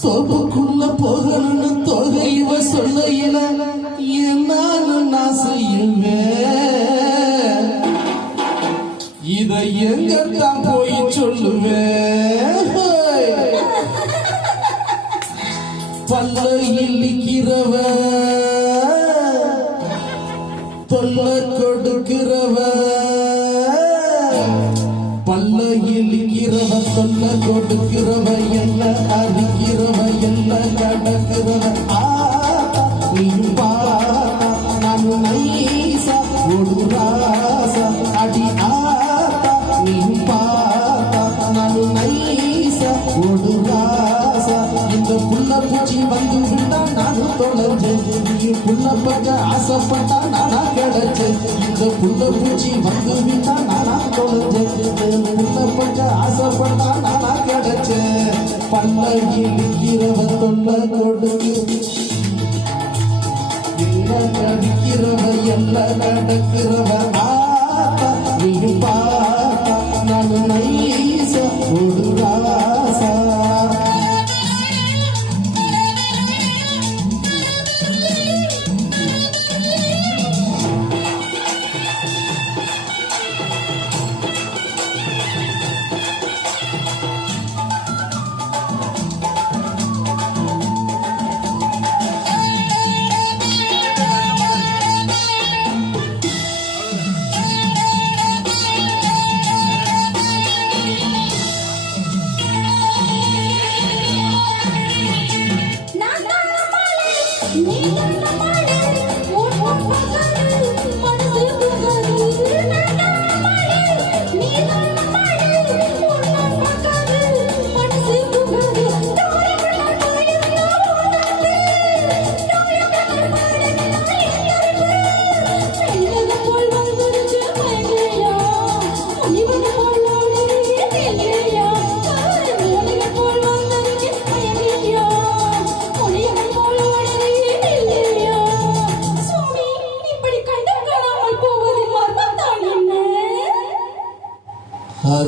சோப்புக்குள்ள போகணும்னு தொகை இவ சொல்லையில என்னாலும் நான் செய்யுவேன் இதை எங்கத்தான் போய் சொல்லுவேன் பல்ல இல்லிக்கிறவன் சொல்ல கொடுக்கிறவ என்ன அறிக்கிறவ என்ன கடக்கிறவ ஆத்தா பாத்தா நான் நைசா ஒரு ராசா அடி ஆத்தா. நீ பாத்தா நான் நைசா ஒரு ராசா. இந்த புள்ள பூச்சி வந்து விட்டா நானும் தொலைஞ்சேன். நீ புள்ள பக்க ஆசைப்பட்டா நானா கிடைச்சேன். இந்த புள்ள பூச்சி வந்து விட்டா நானா தொலைஞ்சேன் ஆசைப்பட்டா நானா கிடைச்சேன் பல்லகி நிற்கிறவ தொல்ல கொடுக்கு என்ன நடிக்கிறவ எல்லாம் நடக்கிறவன்.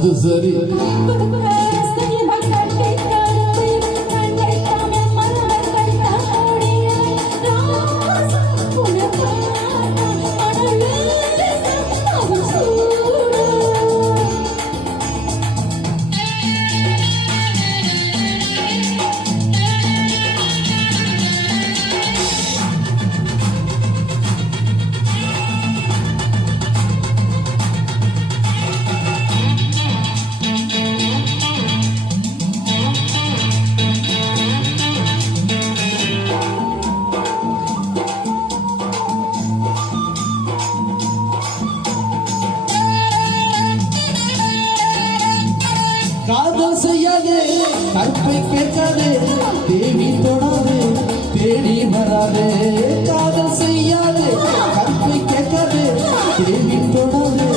de Zari காதல் செய்யாதே கற்பை கேட்காதே தேவி தொடாதே தேடி வராதே. காதல் செய்யாதே கற்பை கேட்காதே தேவி தொடாதே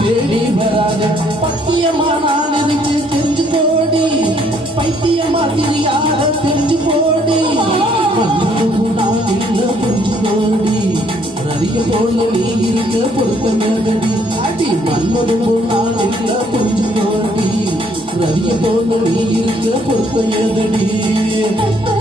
தேடி வராதே. பத்தியமா நான் இருக்கு தெரிஞ்சு போடி பைத்தியமா தெரியாத தெரிஞ்சு போடி. மண்ணுக்கு நான் இல்ல தெரிஞ்சு போடி? நதிக போல நீ இருக்க பொறுத்த போடி ரவிய